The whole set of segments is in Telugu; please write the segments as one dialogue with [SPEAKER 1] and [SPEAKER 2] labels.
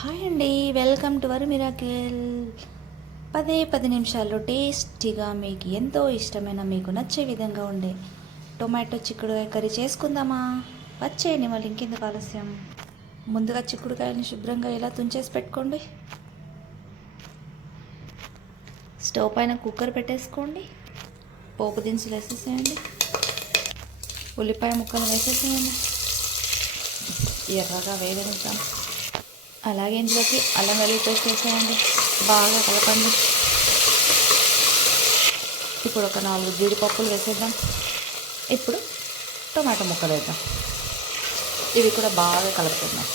[SPEAKER 1] హాయ్ అండి వెల్కమ్ టు వర్ మిరాకిల్. పదే పది నిమిషాల్లో టేస్టీగా మీకు ఎంతో ఇష్టమైన మీకు నచ్చే విధంగా ఉండే టొమాటో చిక్కుడుకాయ కర్రీ చేసుకుందామా? వచ్చేయండి మళ్ళీ ఇంకెందుకు ఆలస్యం? ముందుగా చిక్కుడుకాయని శుభ్రంగా ఇలా తుంచేసి పెట్టుకోండి? స్టవ్ పైన కుక్కర్ పెట్టేసుకోండి. పోపు దినుసులు వేసేసేయండి. ఉల్లిపాయ ముక్కలు వేసేసేయండి. ఎర్రగా వేగనిద్దాం అలాగే ఇందులోకి అల్లం వెల్లుల్లి పేస్ట్ వేసేయండి. బాగా కలపండి. ఇప్పుడు ఒక నాలుగు జీడిపప్పులు వేసేద్దాం. ఇప్పుడు టొమాటో ముక్కలు వేద్దాం. ఇవి కూడా బాగా కలుపుకుందాం.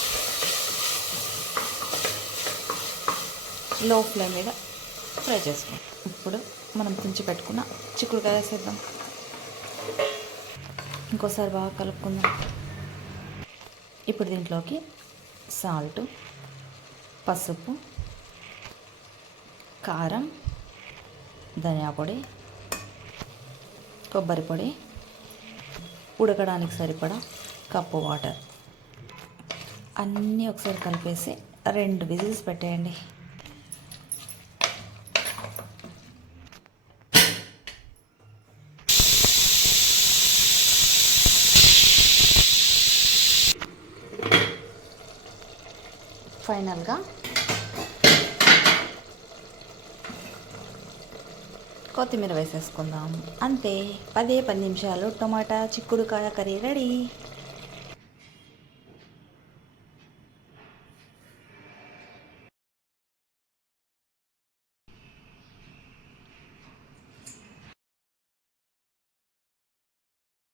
[SPEAKER 1] లో ఫ్లేమ్ మీద ఫ్రై చేసుకుందాం. ఇప్పుడు మనం తుంచి పెట్టుకున్న చిక్కుడుకాయ వేసేద్దాం. ఇంకోసారి బాగా కలుపుకుందాం. ఇప్పుడు దీంట్లోకి సాల్ట్ పసుపు కారం ధనియా పొడి కొబ్బరి పొడి ఉడకడానికి సరిపడా కప్పు వాటర్. అన్నీ ఒకసారి కలిపేసి రెండు విజిల్స్ పెట్టేయండి. ఫైనల్గా కొత్తిమీర వేసేసుకుందాం. అంతే పదే పది నిమిషాలు టమాటా చిక్కుడుకాయ కర్రీ రెడీ.